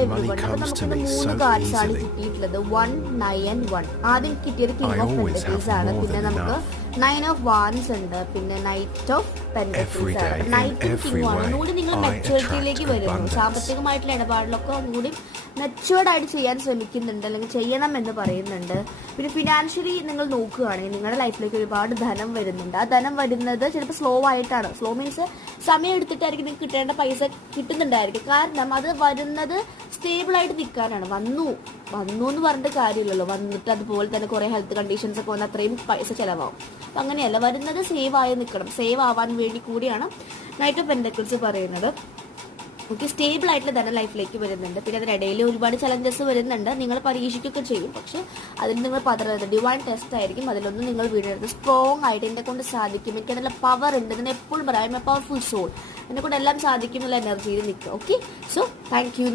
അപ്പൊ നമുക്ക് 3 കാർഡ്സ് ആണ് കിട്ടിയിട്ടുള്ളത്. 1, 9 and 1. ആദ്യം കിട്ടിയത് കിങ് ഓഫ് പെന്റക്കിൾസ് ആണ്. പിന്നെ നമുക്ക് 9 ഓഫ് വാൻസ് ഉണ്ട്. പിന്നെ നൈറ്റ് ഓഫ് പെന്റക്കിൾസ് ആണ്. നൈറ്റും കിങ്ങും ആണ്. ഒന്നുകൂടി നിങ്ങൾ മെച്യൂരിറ്റിയിലേക്ക് വരുന്നു. സാമ്പത്തികമായിട്ടുള്ള ഇടപാടിലൊക്കെ ഒന്നുകൂടി മെച്യൂർഡ് ആയിട്ട് ചെയ്യാൻ ശ്രമിക്കുന്നുണ്ട്, അല്ലെങ്കിൽ ചെയ്യണം എന്ന് പറയുന്നുണ്ട്. പിന്നെ ഫിനാൻഷ്യലി നിങ്ങൾ നോക്കുകയാണെങ്കിൽ നിങ്ങളുടെ ലൈഫിലേക്ക് ഒരുപാട് ധനം വരുന്നുണ്ട്. ആ ധനം വരുന്നത് ചിലപ്പോൾ സ്ലോ ആയിട്ടാണ്. സ്ലോ മീൻസ് സമയം എടുത്തിട്ടായിരിക്കും നിങ്ങൾക്ക് കിട്ടേണ്ട പൈസ കിട്ടുന്നുണ്ടായിരിക്കും. കാരണം അത് വരുന്നത് സ്റ്റേബിൾ ആയിട്ട് നിൽക്കാനാണ്. വന്നു എന്ന് പറഞ്ഞിട്ട് കാര്യമില്ലല്ലോ. വന്നിട്ട് അതുപോലെ തന്നെ കുറേ ഹെൽത്ത് കണ്ടീഷൻസ് ഒക്കെ വന്ന് അത്രയും പൈസ ചിലവാകും. അപ്പം അങ്ങനെയല്ല, വരുന്നത് സേവ് ആയി നിൽക്കണം. സേവ് ആവാൻ വേണ്ടി കൂടിയാണ് നൈറ്റ് ഓഫ് പെന്റക്കിൾസ് പറയുന്നത്. ഓക്കെ, സ്റ്റേബിൾ ആയിട്ടുള്ള ധനം ലൈഫിലേക്ക് വരുന്നുണ്ട്. പിന്നെ അതിനിടയിൽ ഒരുപാട് ചലഞ്ചസ് വരുന്നുണ്ട്. നിങ്ങൾ പരീക്ഷിക്കുകയൊക്കെ ചെയ്യും, പക്ഷെ അതിൽ നിങ്ങൾ പതറരുത്. ഡിവൈൻ ടെസ്റ്റ് ആയിരിക്കും, അതിലൊന്നും നിങ്ങൾ വീഴരുത്. സ്ട്രോങ് ആയിട്ട് എന്നെ കൊണ്ട് സാധിക്കും, എനിക്ക് അതിനുള്ള പവർ ഉണ്ട്, ഇതിനെ എപ്പോഴും പറയാം, പവർഫുൾ സോൾ, എന്നെ കൊണ്ട് എല്ലാം സാധിക്കും എന്നുള്ള എനർജിയിൽ നിൽക്കുക. Okay, so thank you.